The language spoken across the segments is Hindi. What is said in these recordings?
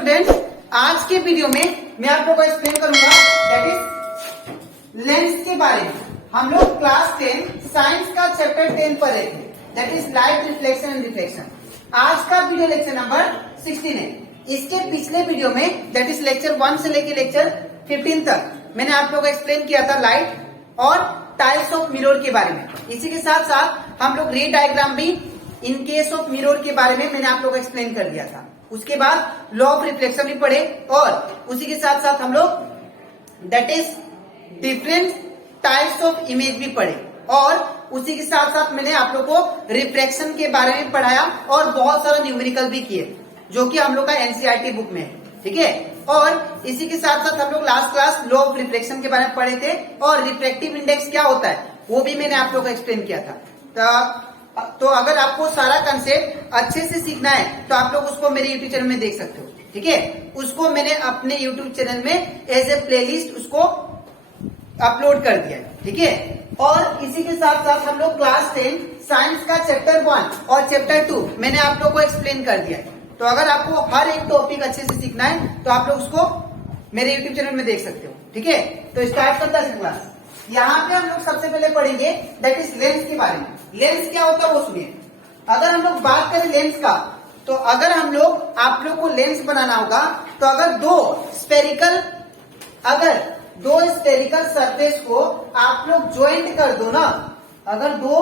स्टूडेंट, आज के वीडियो में मैं आप लोगों को एक्सप्लेन करूंगा दैट इज लेंस के बारे में। हम लोग क्लास 10 साइंस का चैप्टर 10 पर रहे थे, that is light reflection and reflection. आज का वीडियो लेक्चर नंबर 16 है। इसके पिछले वीडियो में दैट इज लेक्चर 1 से लेकर लेक्चर 15 तक मैंने आप लोगों को एक्सप्लेन किया था लाइट और टाइप्स ऑफ मिरर के बारे में। इसी के साथ साथ हम लोग रे डायग्राम भी इन केस ऑफ मिरर के बारे में मैंने आप लोगों को एक्सप्लेन कर दिया था। उसके बाद लॉ ऑफ रिफ्लेक्शन भी पढ़े और उसी के साथ साथ हम लोग that is different types of image भी पढ़े और उसी के साथ साथ मैंने आप लोग को रिफ्रैक्शन के बारे में पढ़ाया और बहुत सारा न्यूमेरिकल भी किए जो कि हम लोग का एनसीईआरटी बुक में है, ठीक है। और इसी के साथ साथ हम लोग last class law of reflection के बारे में पढ़े थे और रिफ्रैक्टिव इंडेक्स क्या होता है वो भी मैंने आप लोग को एक्सप्लेन किया था। तो अगर आपको सारा कंसेप्ट अच्छे से सीखना है तो आप लोग उसको मेरे यूट्यूब चैनल में देख सकते हो, ठीक है। उसको मैंने अपने यूट्यूब चैनल में एज ए प्लेलिस्ट उसको अपलोड कर दिया है, ठीक है। और इसी के साथ साथ हम लोग क्लास 10 साइंस का चैप्टर 1 और चैप्टर 2 मैंने आप लोग को एक्सप्लेन कर दिया है। तो अगर आपको हर एक टॉपिक अच्छे से सीखना है तो आप लोग उसको मेरे यूट्यूब चैनल में देख सकते हो, ठीक है। तो स्टार्ट करता है क्लास। यहाँ पे हम लोग सबसे पहले पढ़ेंगे दैट इज लेंस के बारे में। लेंस क्या होता है वो सुनिए। अगर हम लोग बात करें लेंस का तो अगर हम लोग आप लोग को लेंस बनाना होगा तो अगर दो स्पेरिकल सरफेस को आप लोग ज्वाइंट कर दो ना, अगर दो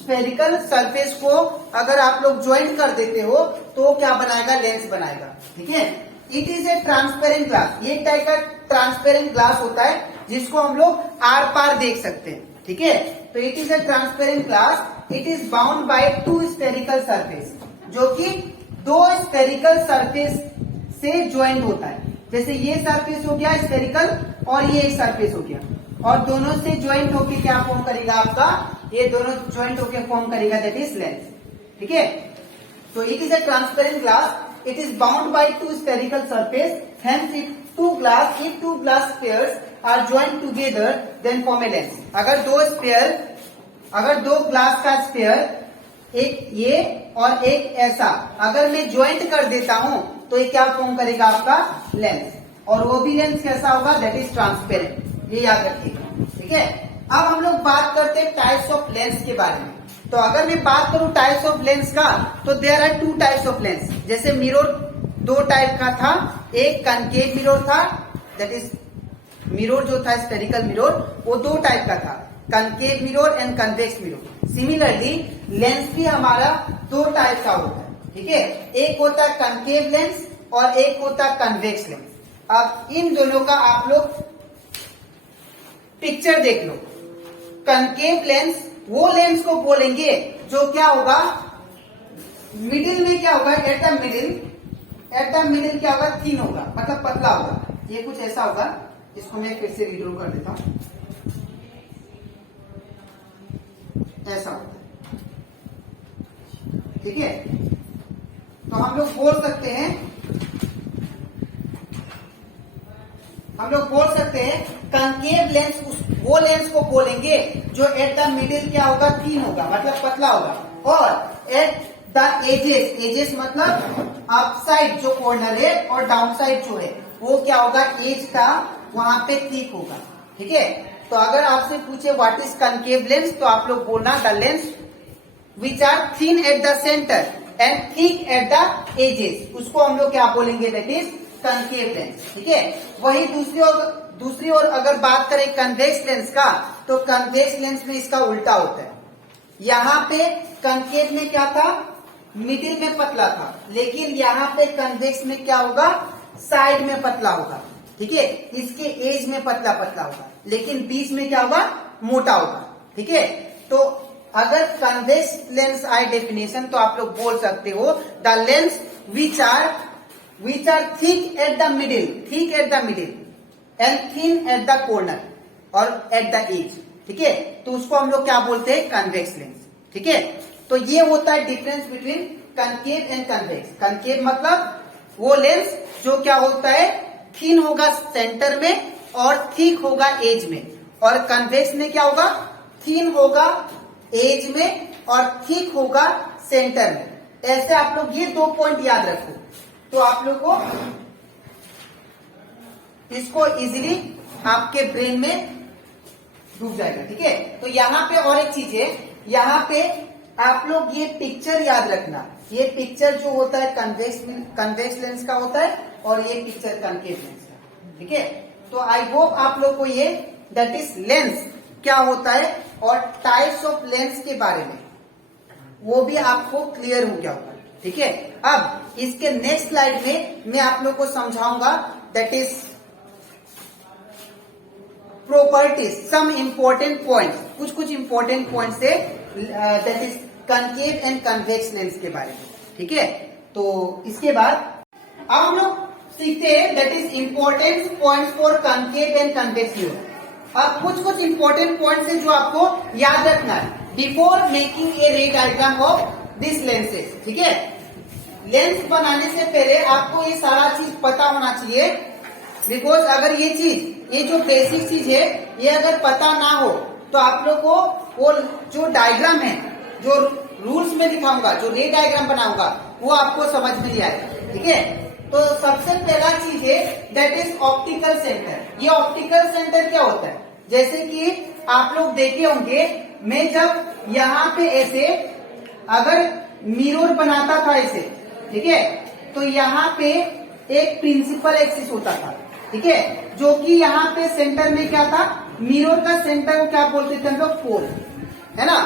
स्पेरिकल सरफेस को अगर आप लोग ज्वाइंट कर देते हो तो क्या बनाएगा, लेंस बनाएगा, ठीक है। It is a transparent glass. ये टाइप का ट्रांसपेरेंट ग्लास होता है जिसको हम लोग आर पार देख सकते हैं, ठीक है। तो it is a transparent glass, it is bound by two spherical surface, जो कि दो स्पेरिकल सरफेस से ज्वाइंट होता है। जैसे ये सरफेस हो गया स्पेरिकल और ये सरफेस हो गया और दोनों से ज्वाइंट होकर क्या फॉर्म करेगा आपका, ये दोनों ज्वाइंट होकर फॉर्म करेगा दैट इज लेंस, ठीक है। तो it is a transparent glass, it is bound by two spherical surface, hence if two glass pairs are joined together then form a lens। अगर दो ग्लास का स्पेयर, एक ये और एक ऐसा अगर मैं ज्वाइंट कर देता हूं तो ये क्या फॉर्म करेगा आपका, लेंस। और वो भी लेंस कैसा होगा, दैट इज ट्रांसपेरेंट, ये याद रखिएगा, ठीक है। अब हम लोग बात करते हैं टाइप्स ऑफ लेंस के बारे में। तो अगर मैं बात करूं टाइप्स ऑफ लेंस का तो there are two types of lens. जैसे मिरर दो टाइप का था, एक कनकेव मिरर था, दैट इज मिरर जो था स्फेरिकल मिरर वो दो टाइप का था, concave mirror and convex mirror. Similarly lens भी हमारा दो टाइप का होता है, ठीक है। एक होता है कनकेव लेंस और एक होता है कन्वेक्स लेंस। अब इन दोनों का आप लोग पिक्चर देख लो। कनकेव लेंस वो लेंस को बोलेंगे जो क्या होगा, मिडिल में क्या होगा, एट द मिडिल क्या होगा, थिन होगा, मतलब पतला होगा। ये कुछ ऐसा होगा, इसको मैं फिर से रीड्रॉ कर देता हूं, ऐसा होता है, ठीक है। तो हम लोग बोल सकते हैं कनकेव लेंस वो लेंस को बोलेंगे जो एट द मिडिल क्या होगा, थिन होगा, मतलब पतला होगा। और एट द एजेस मतलब अपसाइड जो कॉर्नर है और डाउन साइड जो है वो क्या होगा, एज का वहां पे थिक होगा, ठीक है। तो अगर आपसे पूछे व्हाट इज कनकेव लेंस तो आप लोग बोलना the lens which are thin at the centre and thick at the edges, उसको हम लोग क्या बोलेंगे, दैट इज कनकेव लेंस, ठीक है। वही दूसरी ओर अगर बात करें कन्वेक्स लेंस का तो कन्वेक्स लेंस में इसका उल्टा होता है। यहाँ पे कनकेव में क्या था, मिडिल में पतला था, लेकिन यहाँ पे कन्वेक्स में क्या होगा, साइड में पतला होगा, ठीक है। इसके एज में पतला होगा लेकिन बीच में क्या होगा, मोटा होगा, ठीक है। तो अगर कन्वेक्स लेंस आए डेफिनेशन तो आप लोग बोल सकते हो the lens which are thick at the middle and thin at the corner और एट द एज, ठीक है। तो उसको हम लोग क्या बोलते हैं, कन्वेक्स लेंस, ठीक है। तो ये होता है difference between concave and convex. Concave मतलब वो लेंस जो क्या होता है, थिन होगा सेंटर में और थिक होगा एज में, और कन्वेक्स में क्या होगा, थिन होगा एज में और थिक होगा सेंटर में। ऐसे आप लोग ये दो पॉइंट याद रखो तो आप लोग को इसको इजीली आपके ब्रेन में डूब जाएगा। ठीक है, तो यहाँ पे और एक चीज है, यहाँ पे आप लोग ये पिक्चर याद रखना, ये पिक्चर जो होता है कन्वेक्स लेंस का होता है और ये पिक्चर कनकेव लेंस का। ठीक है, तो आई होप आप लोग को ये दैट इज लेंस क्या होता है और टाइप्स ऑफ लेंस के बारे में वो भी आपको क्लियर हो गया होगा। ठीक है, अब इसके नेक्स्ट स्लाइड में मैं आप लोग को समझाऊंगा that is properties, some important points, कुछ इंपॉर्टेंट पॉइंट से that is concave and convex lens के बारे में। ठीक है, तो इसके बाद अब हम लोग सीखते हैं that is important points for concave and convex lens. अब कुछ इंपॉर्टेंट पॉइंट्स है जो आपको याद रखना है बिफोर मेकिंग ए रे डायग्राम ऑफ दिस लेंसेज। ठीक है, लेंस बनाने से पहले आपको ये सारा चीज पता होना चाहिए, बिकॉज अगर ये जो बेसिक चीज है ये अगर पता ना हो तो आप लोग को वो जो डायग्राम है, जो रूल्स में दिखाऊंगा, जो रे डायग्राम बनाऊंगा, वो आपको समझ में नहीं आएगा। ठीक है, तो सबसे पहला चीज है दैट इज ऑप्टिकल सेंटर। ये ऑप्टिकल सेंटर क्या होता है, जैसे कि आप लोग देखे होंगे, मैं जब यहाँ पे ऐसे अगर मिरर बनाता था ऐसे, ठीक है, तो यहाँ पे एक प्रिंसिपल एक्सिस होता था। ठीक है, जो कि यहाँ पे सेंटर में क्या था, मिरर का सेंटर क्या बोलते थे हम लोग, पोल, है ना।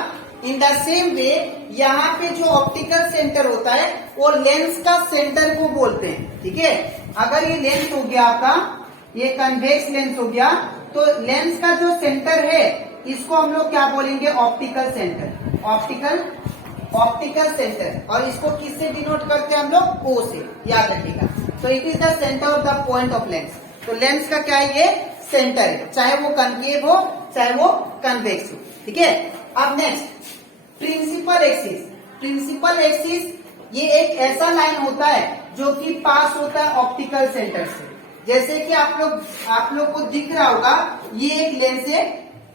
इन द सेम वे यहाँ पे जो ऑप्टिकल सेंटर होता है वो लेंस का सेंटर को बोलते हैं। ठीक है, अगर ये लेंस हो गया आपका, ये कन्वेक्स लेंस हो गया, तो लेंस का जो सेंटर है इसको हम लोग क्या बोलेंगे, ऑप्टिकल सेंटर, ऑप्टिकल सेंटर। और इसको किससे डिनोट करते हैं हम लोग, ओ से, याद रखिएगा। तो it is the centre of the point of lens. तो लेंस का क्या है, ये सेंटर है, चाहे वो कनकेव हो चाहे वो कन्वेक्स हो। ठीक है, अब next principal axis. Principal axis ये एक ऐसा लाइन होता है जो कि पास होता है ऑप्टिकल सेंटर से। जैसे कि आप लोग को दिख रहा होगा, ये एक लेंस है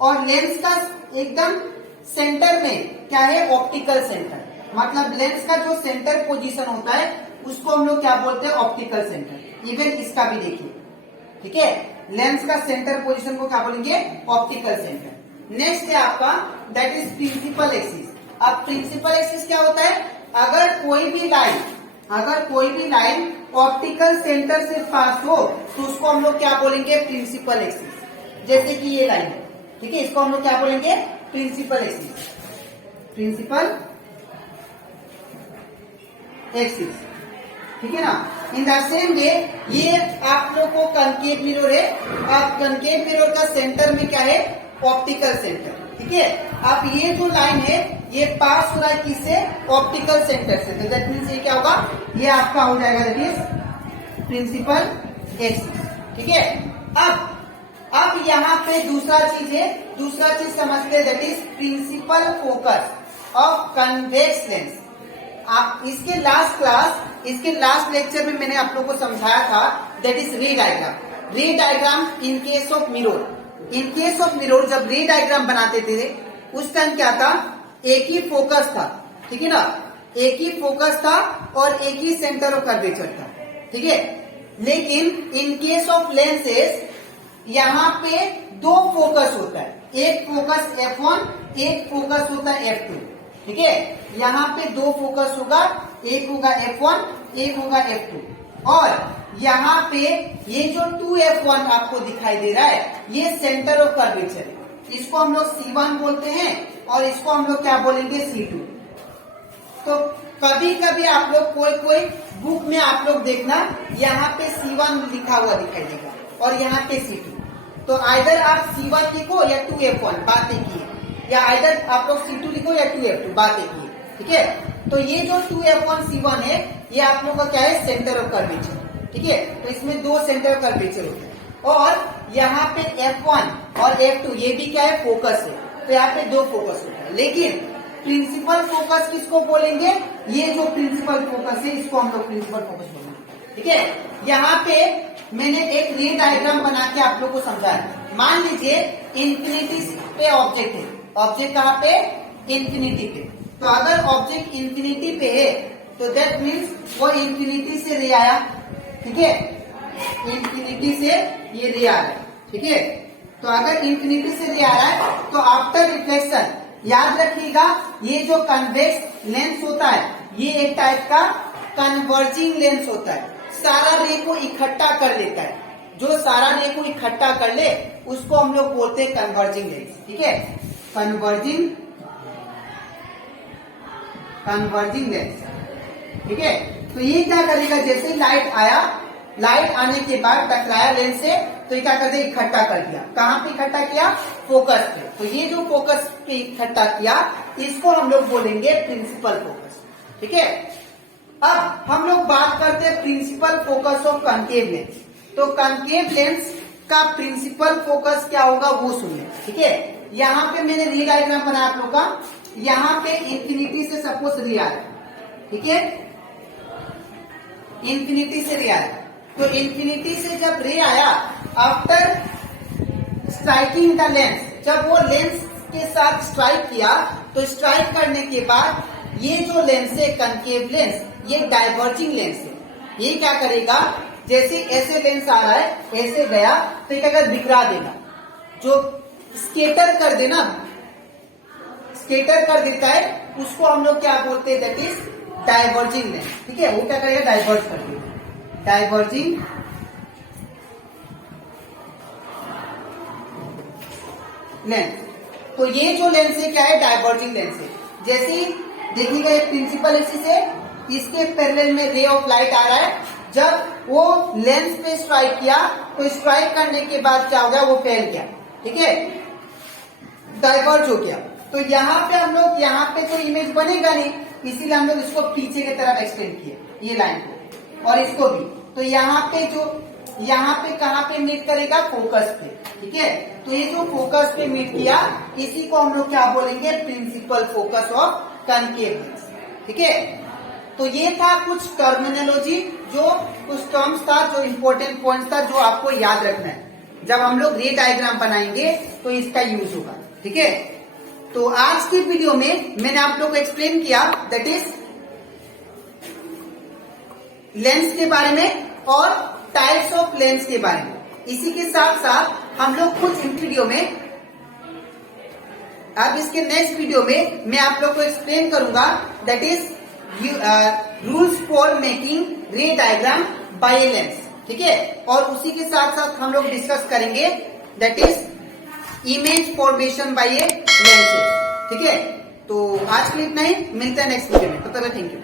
और लेंस का एकदम सेंटर में क्या है, ऑप्टिकल सेंटर। मतलब लेंस का जो सेंटर पोजीशन होता है उसको हम लोग क्या बोलते हैं, ऑप्टिकल सेंटर। इवन इसका भी देखिए, ठीक है, लेंस का सेंटर पोजीशन को क्या बोलेंगे, ऑप्टिकल सेंटर। नेक्स्ट है आपका दैट इज प्रिंसिपल एक्सिस। अब प्रिंसिपल एक्सिस क्या होता है, अगर कोई भी लाइन ऑप्टिकल सेंटर से पास हो तो उसको हम लोग क्या बोलेंगे, प्रिंसिपल एक्सिस। जैसे कि ये लाइन है, ठीक है, इसको हम लोग क्या बोलेंगे, प्रिंसिपल एक्सिस, प्रिंसिपल एक्सिस। ठीक है ना। इन द सेम वे ये आप लोग को कनकेव मिरर है, अब कनकेव मिरर का सेंटर में क्या है, ऑप्टिकल सेंटर। ठीक है, अब ये जो लाइन है ये पास हो रहा है किससे, ऑप्टिकल सेंटर से, तो दैट मीन्स ये क्या होगा, ये आपका हो जाएगा दैट इज प्रिंसिपल एक्सिस। ठीक है, अब यहाँ पे दूसरा चीज समझते हैं that is principal focus of convex lens. आप इसके लास्ट लेक्चर में मैंने आप लोग को समझाया था दैट इज रे डायग्राम। रे diagram in case of mirror, जब रे डायग्राम बनाते थे उस टाइम क्या था, एक ही फोकस था। ठीक है ना, एक ही फोकस था और एक ही सेंटर ऑफ कर्वेचर था। ठीक है, लेकिन इन केस ऑफ लेंसेज यहाँ पे दो फोकस होता है, एक फोकस F1, एक फोकस होता है F2। ठीक है, यहाँ पे दो फोकस होगा, एक होगा F1, एक होगा F2। और यहाँ पे ये जो 2F1 आपको दिखाई दे रहा है ये सेंटर ऑफ कर्वेचर है, इसको हम लोग C1 बोलते हैं और इसको हम लोग क्या बोलेंगे, C2। तो कभी कभी आप लोग कोई बुक में आप लोग देखना यहाँ पे C1 लिखा हुआ दिखाई देगा और यहाँ पे C2। तो आइदर आप C1 लिखो या 2F1, बात एक ही है, या आइदर आप लोग C2 लिखो या 2F2, बात एक ही है। ठीक है, तो ये जो 2F1 C1 है ये आप लोग का क्या है, सेंटर ऑफ कर्वेचर। ठीक है, तो इसमें दो सेंटर ऑफ कर्वेचर होते हैं और यहाँ पे F1 और F2 ये भी क्या है, फोकस है, तो यहाँ पे दो फोकस होता है। लेकिन प्रिंसिपल फोकस किसको बोलेंगे, ये जो प्रिंसिपल फोकस है इसको हम लोग प्रिंसिपल फोकस बोलेंगे। ठीक है, यहाँ पे मैंने एक रे डायग्राम बना के आप लोग को समझाया। मान लीजिए इन्फिनिटी पे ऑब्जेक्ट है, ऑब्जेक्ट कहाँ पे, इन्फिनिटी पे। तो अगर ऑब्जेक्ट इन्फिनिटी पे है तो दैट मीन्स वो इन्फिनिटी से रे आया। ठीक है, इंफिनिटी से ये रे आ रहा है, ठीक है। तो अगर इंफिनिटी से रे आ रहा है तो आफ्टर रिफ्लेक्शन याद रखिएगा ये जो कन्वेक्स लेंस होता है ये एक टाइप का कन्वर्जिंग लेंस होता है, सारा रे को इकट्ठा कर लेता है। जो सारा रे को इकट्ठा कर ले उसको हम लोग बोलते हैं कन्वर्जिंग लेंस, ठीक है। कन्वर्जिंग लेंस, ठीक है। तो ये क्या करेगा, जैसे लाइट आया, लाइट आने के बाद टकराया लेंस से तो ये क्या कर दिया, इकट्ठा कर दिया। कहाँ पे इकट्ठा किया, फोकस पे। तो ये जो फोकस पे इकट्ठा किया इसको हम लोग बोलेंगे प्रिंसिपल फोकस, ठीक है। अब हम लोग बात करते हैं principal focus of concave lens. तो कनकेव लेंस का प्रिंसिपल फोकस क्या होगा वो सुनिए, ठीक है। यहाँ पे मैंने रे डायग्राम बनाया आप लोग का, यहाँ पे इंफिनिटी से सपोज रे आया, ठीक है, इंफिनिटी से रे आया। तो इंफिनिटी से जब रे आया आफ्टर स्ट्राइकिंग द लेंस, जब वो लेंस के साथ स्ट्राइक किया तो स्ट्राइक करने के बाद ये जो लेंस है कनकेव लेंस ये डाइवर्जिंग लेंस है। ये क्या करेगा, जैसे ऐसे लेंस आ रहा है ऐसे गया तो ये क्या कर बिखरा देगा, जो स्केटर कर देना, स्केटर कर देता है उसको हम लोग क्या बोलते हैं, दैट इज डाइवर्जिंग लेंस, ठीक है। वो क्या करेगा, डाइवर्ज कर देगा, डाइवर्जिंग लेंस। तो ये जो लेंस है क्या है, डाइवर्जिंग लेंस है। जैसे देखिएगा एक प्रिंसिपल एक्सिस है, इसके पैरेलल में रे ऑफ लाइट आ रहा है, जब वो लेंस पे स्ट्राइक किया तो स्ट्राइक करने के बाद क्या हो गया, वो फैल गया, ठीक है, डाइवर्ज हो गया। तो यहाँ पे हम लोग, यहाँ पे तो इमेज बनेगा नहीं, इसीलिए हम लोग इसको पीछे की तरफ एक्सटेंड किए ये लाइन को और इसको भी। तो यहाँ पे जो, यहाँ पे कहाँ पे मीट करेगा, फोकस पे, ठीक है। तो ये जो फोकस पे मीट किया इसी को हम लोग क्या बोलेंगे, principal focus of concave lens, ठीक है। तो ये था कुछ टर्मिनोलॉजी, जो कुछ टर्म्स था, जो इंपॉर्टेंट पॉइंट्स था, जो आपको याद रखना है। जब हम लोग रे डायग्राम बनाएंगे तो इसका यूज होगा, ठीक है। तो आज की वीडियो में मैंने आप लोग को एक्सप्लेन किया दैट इज लेंस के बारे में और टाइप्स ऑफ लेंस के बारे में। इसी के साथ साथ हम लोग कुछ वीडियो में, अब इसके नेक्स्ट वीडियो में मैं आप लोग को एक्सप्लेन करूंगा that is rules for making ray diagram by a lens, ठीक है। और उसी के साथ साथ हम लोग डिस्कस करेंगे that is image formation by a lens, ठीक है। तो आज के लिए इतना ही, मिलते हैं नेक्स्ट वीडियो में, तो थैंक यू।